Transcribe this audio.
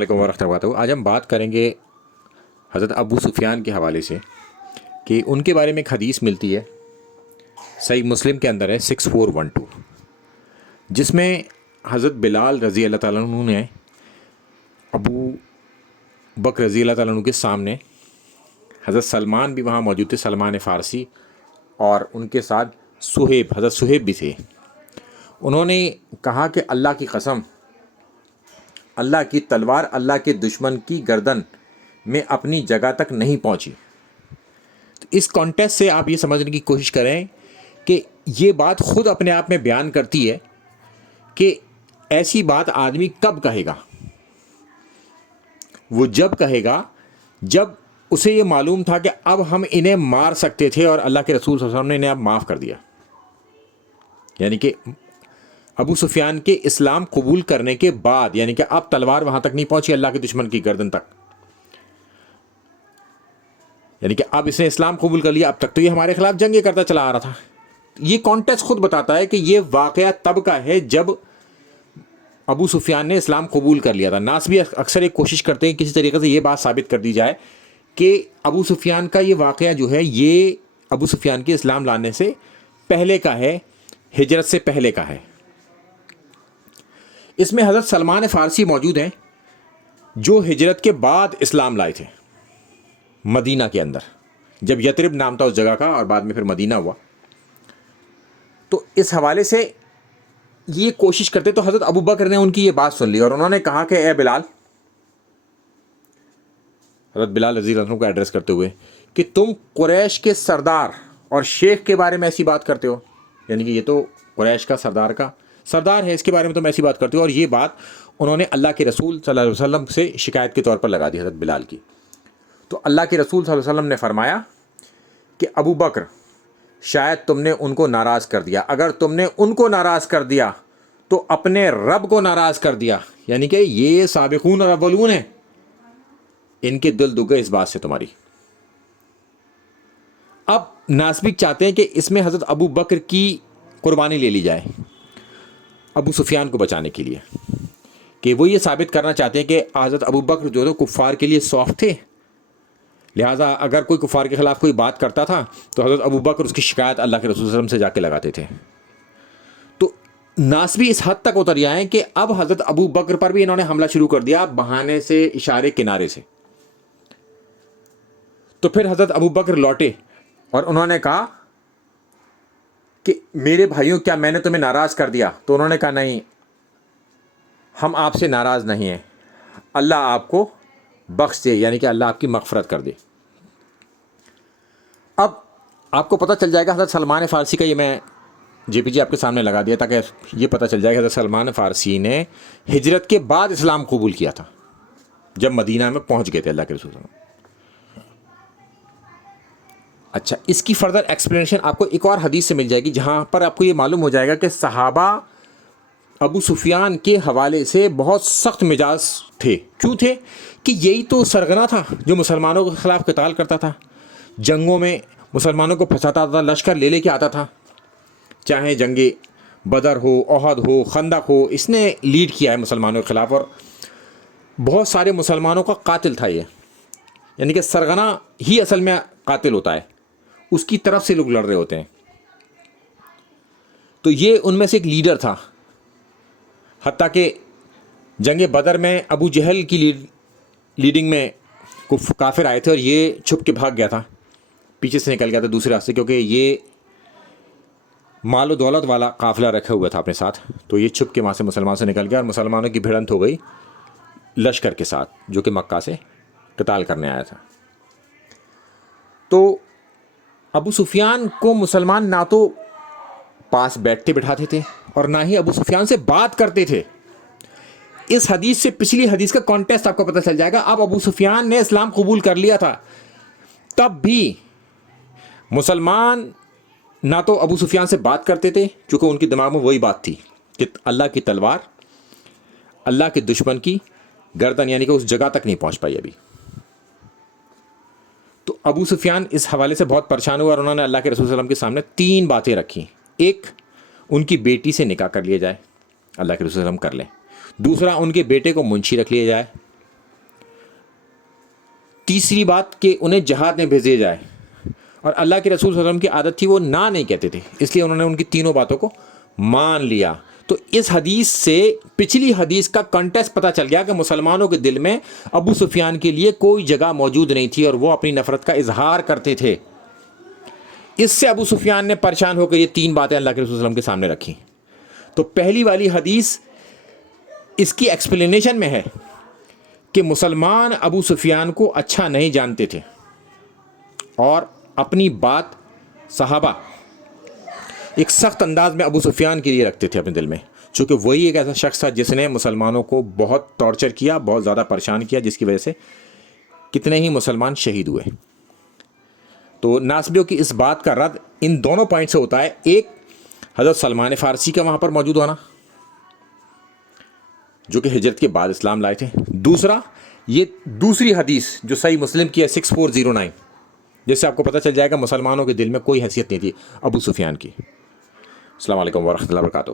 علیکم ورحمۃ اللہ وبرکاتہ۔ آج ہم بات کریں گے حضرت ابو سفیان کے حوالے سے کہ ان کے بارے میں ایک حدیث ملتی ہے، صحیح مسلم کے اندر ہے 6412، جس میں حضرت بلال رضی اللہ تعالیٰ عنہ نے ابو بکر رضی اللہ تعالیٰ عنہ کے سامنے، حضرت سلمان بھی وہاں موجود تھے، سلمان فارسی، اور ان کے ساتھ صہیب، حضرت صہیب بھی تھے۔ انہوں نے کہا کہ اللہ کی قسم، اللہ کی تلوار اللہ کے دشمن کی گردن میں اپنی جگہ تک نہیں پہنچی۔ تو اس کانٹیکسٹ سے آپ یہ سمجھنے کی کوشش کریں کہ یہ بات خود اپنے آپ میں بیان کرتی ہے کہ ایسی بات آدمی کب کہے گا؟ وہ جب کہے گا جب اسے یہ معلوم تھا کہ اب ہم انہیں مار سکتے تھے اور اللہ کے رسول صلی اللہ علیہ وسلم نے انہیں اب معاف کر دیا۔ یعنی کہ ابو سفیان کے اسلام قبول کرنے کے بعد، یعنی کہ اب تلوار وہاں تک نہیں پہنچی اللہ کے دشمن کی گردن تک، یعنی کہ اب اس نے اسلام قبول کر لیا، اب تک تو یہ ہمارے خلاف جنگیں کرتا چلا آ رہا تھا۔ یہ کانٹیکسٹ خود بتاتا ہے کہ یہ واقعہ تب کا ہے جب ابو سفیان نے اسلام قبول کر لیا تھا۔ ناس بھی اکثر ایک کوشش کرتے ہیں کسی طریقے سے یہ بات ثابت کر دی جائے کہ ابو سفیان کا یہ واقعہ جو ہے یہ ابو سفیان کے اسلام لانے سے پہلے کا ہے، ہجرت سے پہلے کا ہے۔ اس میں حضرت سلمان فارسی موجود ہیں جو ہجرت کے بعد اسلام لائے تھے مدینہ کے اندر، جب یترب نام تھا اس جگہ کا اور بعد میں پھر مدینہ ہوا۔ تو اس حوالے سے یہ کوشش کرتے، تو حضرت ابو بکر نے ان کی یہ بات سن لی اور انہوں نے کہا کہ اے بلال، حضرت بلال رضی اللہ عنہ کو ایڈریس کرتے ہوئے، کہ تم قریش کے سردار اور شیخ کے بارے میں ایسی بات کرتے ہو، یعنی کہ یہ تو قریش کا سردار ہے، اس کے بارے میں تم ایسی بات کرتے ہو۔ اور یہ بات انہوں نے اللہ کے رسول صلی اللہ علیہ وسلم سے شکایت کے طور پر لگا دی حضرت بلال کی۔ تو اللہ کے رسول صلی اللہ علیہ وسلم نے فرمایا کہ ابو بکر، شاید تم نے ان کو ناراض کر دیا، اگر تم نے ان کو ناراض کر دیا تو اپنے رب کو ناراض کر دیا، یعنی کہ یہ سابقون اور اولون ہیں، ان کے دل دگے اس بات سے تمہاری۔ اب ناسبک چاہتے ہیں کہ اس میں حضرت ابو بکر کی قربانی لے لی جائے ابو سفیان کو بچانے کے لیے، کہ وہ یہ ثابت کرنا چاہتے ہیں کہ حضرت ابو بکر جو ہے کفار کے لیے سافٹ تھے، لہٰذا اگر کوئی کفار کے خلاف کوئی بات کرتا تھا تو حضرت ابو بکر اس کی شکایت اللہ کے رسول صلی اللہ علیہ وسلم سے جا کے لگاتے تھے۔ تو ناسبی اس حد تک اتر آئے کہ اب حضرت ابو بکر پر بھی انہوں نے حملہ شروع کر دیا بہانے سے، اشارے کنارے سے۔ تو پھر حضرت ابو بکر لوٹے اور انہوں نے کہا کہ میرے بھائیوں، کیا میں نے تمہیں ناراض کر دیا؟ تو انہوں نے کہا نہیں، ہم آپ سے ناراض نہیں ہیں، اللہ آپ کو بخش دے، یعنی کہ اللہ آپ کی مغفرت کر دے۔ اب آپ کو پتہ چل جائے گا، حضرت سلمان فارسی کا یہ میں جے پی جی آپ کے سامنے لگا دیا تاکہ یہ پتہ چل جائے کہ حضرت سلمان فارسی نے ہجرت کے بعد اسلام قبول کیا تھا، جب مدینہ میں پہنچ گئے تھے اللہ کے رسول صلی اللہ علیہ وسلم۔ اچھا، اس کی فردر ایکسپلینیشن آپ کو ایک اور حدیث سے مل جائے گی، جہاں پر آپ کو یہ معلوم ہو جائے گا کہ صحابہ ابو سفیان کے حوالے سے بہت سخت مزاج تھے۔ کیوں تھے؟ کہ یہی تو سرغنہ تھا جو مسلمانوں کے خلاف قتال کرتا تھا، جنگوں میں مسلمانوں کو پھنساتا تھا، لشکر لے کے آتا تھا، چاہے جنگ بدر ہو، احد ہو، خندق ہو، اس نے لیڈ کیا ہے مسلمانوں کے خلاف، اور بہت سارے مسلمانوں کا قاتل تھا یہ، یعنی کہ سرغنہ ہی اصل میں قاتل ہوتا ہے، اس کی طرف سے لوگ لڑ رہے ہوتے ہیں۔ تو یہ ان میں سے ایک لیڈر تھا، حتیٰ کہ جنگ بدر میں ابو جہل کی لیڈنگ میں کافر آئے تھے اور یہ چھپ کے بھاگ گیا تھا، پیچھے سے نکل گیا تھا دوسرے راستے، کیونکہ یہ مال و دولت والا قافلہ رکھا ہوا تھا اپنے ساتھ، تو یہ چھپ کے وہاں سے مسلمان سے نکل گیا اور مسلمانوں کی بھیڑنت ہو گئی لشکر کے ساتھ جو کہ مکہ سے قتال کرنے آیا تھا۔ تو ابو سفیان کو مسلمان نہ تو پاس بیٹھتے بٹھاتے تھے اور نہ ہی ابو سفیان سے بات کرتے تھے۔ اس حدیث سے پچھلی حدیث کا کانٹیکسٹ آپ کو پتہ چل جائے گا۔ اب ابو سفیان نے اسلام قبول کر لیا تھا، تب بھی مسلمان نہ تو ابو سفیان سے بات کرتے تھے، چونکہ ان کے دماغ میں وہی بات تھی کہ اللہ کی تلوار اللہ کے دشمن کی گردن، یعنی کہ اس جگہ تک نہیں پہنچ پائی ابھی۔ تو ابو سفیان اس حوالے سے بہت پریشان ہوا اور انہوں نے اللہ کے رسول صلی اللہ علیہ وسلم کے سامنے 3 باتیں رکھی۔ ایک، ان کی بیٹی سے نکاح کر لیا جائے، اللہ کے رسول صلی اللہ علیہ وسلم کر لیں۔ دوسرا، ان کے بیٹے کو منشی رکھ لیا جائے، تیسری بات کہ انہیں جہاد میں بھیجے جائے، اور اللہ کے رسول صلی اللہ علیہ وسلم کی عادت تھی وہ نہ نہیں کہتے تھے، اس لیے انہوں نے ان کی تینوں باتوں کو مان لیا۔ تو اس حدیث سے پچھلی حدیث کا کنٹیکسٹ پتہ چل گیا کہ مسلمانوں کے دل میں ابو سفیان کے لیے کوئی جگہ موجود نہیں تھی اور وہ اپنی نفرت کا اظہار کرتے تھے۔ اس سے ابو سفیان نے پریشان ہو کر یہ تین باتیں اللہ کے رسول صلی اللہ علیہ وسلم کے سامنے رکھی۔ تو پہلی والی حدیث اس کی ایکسپلینیشن میں ہے کہ مسلمان ابو سفیان کو اچھا نہیں جانتے تھے اور اپنی بات صحابہ ایک سخت انداز میں ابو سفیان کے لیے رکھتے تھے اپنے دل میں، چونکہ وہی ایک ایسا شخص تھا جس نے مسلمانوں کو بہت ٹارچر کیا، بہت زیادہ پریشان کیا، جس کی وجہ سے کتنے ہی مسلمان شہید ہوئے۔ تو ناسبیوں کی اس بات کا رد ان دونوں پوائنٹ سے ہوتا ہے، ایک حضرت سلمان فارسی کا وہاں پر موجود ہونا جو کہ ہجرت کے بعد اسلام لائے تھے، دوسرا یہ دوسری حدیث جو صحیح مسلم کی ہے 6409، جس سے آپ کو پتہ چل جائے گا مسلمانوں کے دل میں کوئی حیثیت نہیں تھی ابو سفیان کی۔ السلام علیکم ورحمۃ اللہ وبرکاتہ۔